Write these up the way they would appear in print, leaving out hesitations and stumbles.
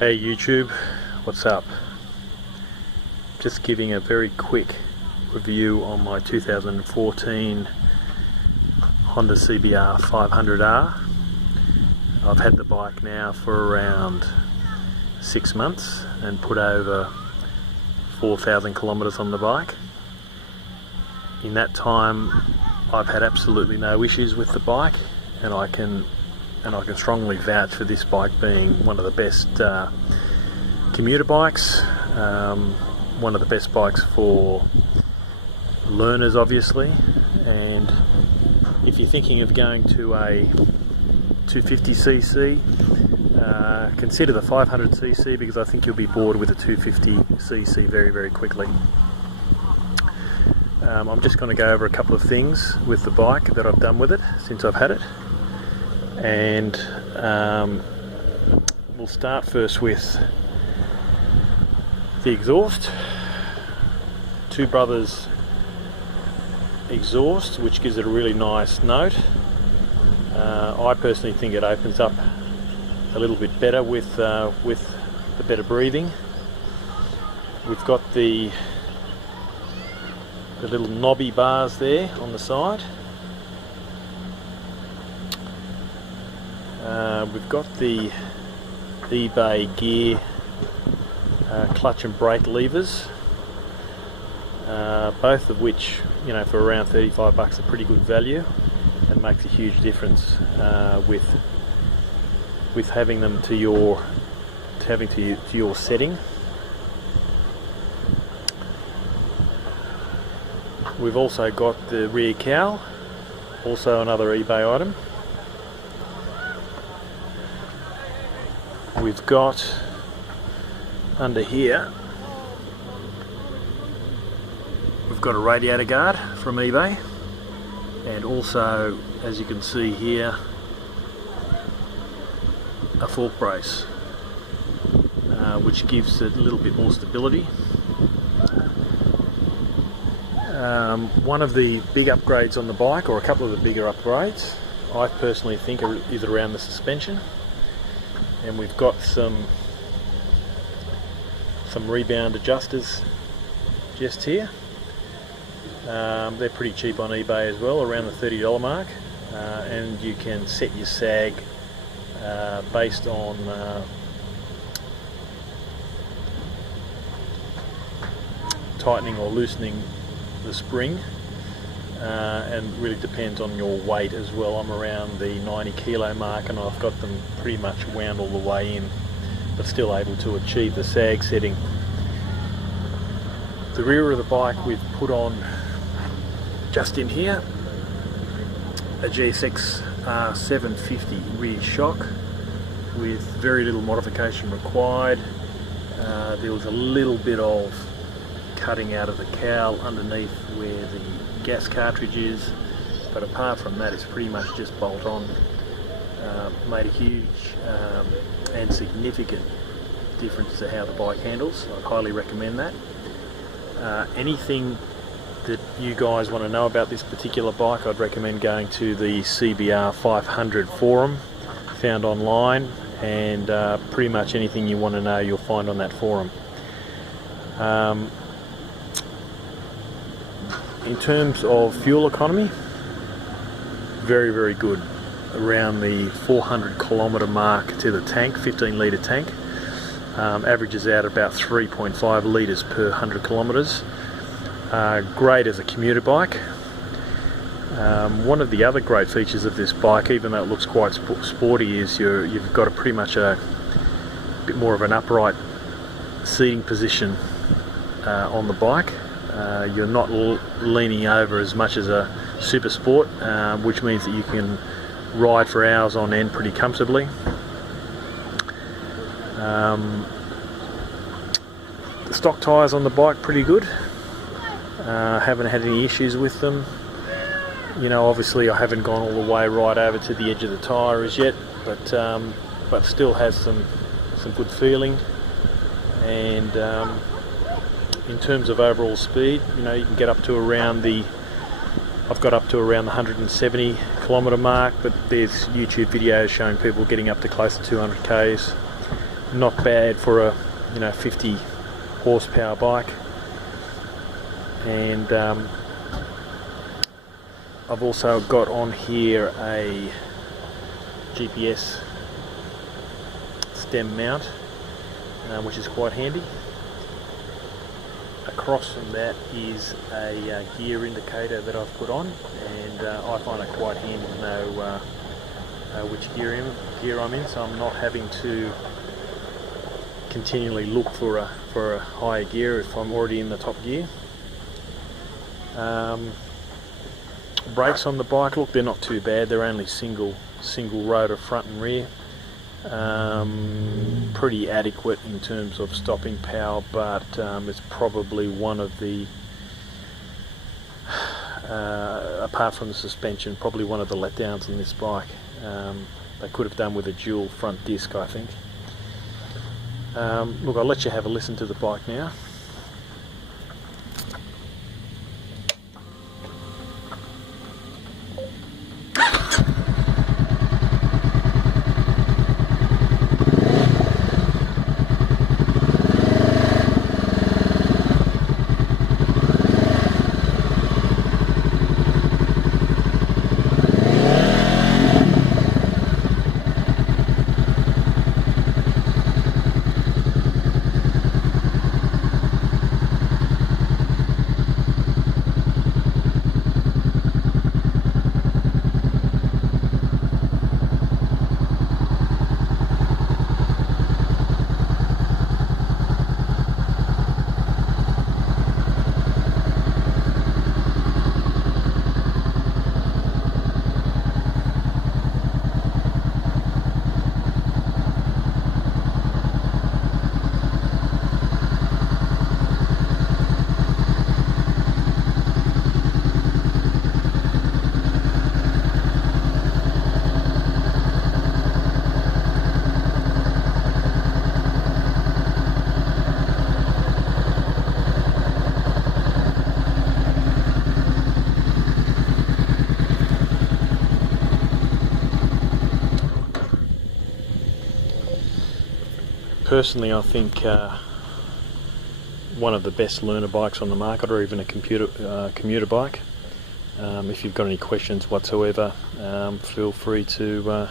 Hey YouTube, what's up? Just giving a very quick review on my 2014 Honda CBR500R. I've had the bike now for around 6 months and put over 4,000 kilometers on the bike. In that time I've had absolutely no issues with the bike, and I can strongly vouch for this bike being one of the best commuter bikes, one of the best bikes for learners obviously. And if you're thinking of going to a 250cc, consider the 500cc, because I think you'll be bored with a 250cc very quickly. I'm just going to go over a couple of things with the bike that I've done with it since I've had it. And we'll start first with the exhaust. Two Brothers exhaust, which gives it a really nice note. I personally think it opens up a little bit better with the better breathing. We've got the little knobby bars there on the side. We've got the eBay gear clutch and brake levers, both of which, you know, for around 35 bucks are pretty good value, and makes a huge difference with having them to your setting. We've also got the rear cowl, also another eBay item. We've got under here, we've got a radiator guard from eBay, and also, as you can see here, a fork brace, which gives it a little bit more stability. One of the big upgrades on the bike, or a couple of the bigger upgrades, I personally think is around the suspension. And we've got some rebound adjusters just here. They're pretty cheap on eBay as well, around the $30 mark, and you can set your sag based on tightening or loosening the spring, and really depends on your weight as well. I'm around the 90 kilo mark, and I've got them pretty much wound all the way in, but still able to achieve the sag setting. The rear of the bike, we've put on, just in here, a GSX 750 rear shock with very little modification required. There was a little bit of cutting out of the cowl underneath where the gas cartridge is, but apart from that it's pretty much just bolt on. Made a huge and significant difference to how the bike handles. I'd highly recommend that. Anything that you guys want to know about this particular bike, I'd recommend going to the CBR500 forum found online, and pretty much anything you want to know you'll find on that forum. In terms of fuel economy, very good. Around the 400 kilometer mark to the tank, 15 litre tank. Averages out about 3.5 litres per 100 kilometers. Great as a commuter bike. One of the other great features of this bike, even though it looks quite sporty, is you've got pretty much a bit more of an upright seating position on the bike. You're not leaning over as much as a Super Sport, which means that you can ride for hours on end pretty comfortably. The stock tyres on the bike pretty good. Haven't had any issues with them. You know, obviously I haven't gone all the way right over to the edge of the tyre as yet, but still has some good feeling. And in terms of overall speed, you know, you can get up to around I've got up to around the 170 kilometre mark, but there's YouTube videos showing people getting up to close to 200 k's. not bad for a 50 horsepower bike. And I've also got on here a GPS stem mount, which is quite handy. Across from that is a gear indicator that I've put on, and I find it quite handy to know which gear I'm in, so I'm not having to continually look for a higher gear if I'm already in the top gear. Brakes on the bike, look, they're not too bad. They're only single rotor front and rear. Pretty adequate in terms of stopping power, but it's probably one of the apart from the suspension, probably one of the letdowns on this bike. They could have done with a dual front disc, I think. Look, I'll let you have a listen to the bike now. Personally, I think one of the best learner bikes on the market, or even a commuter bike. If you've got any questions whatsoever, feel free to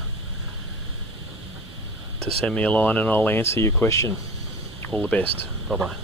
send me a line and I'll answer your question. All the best. Bye bye.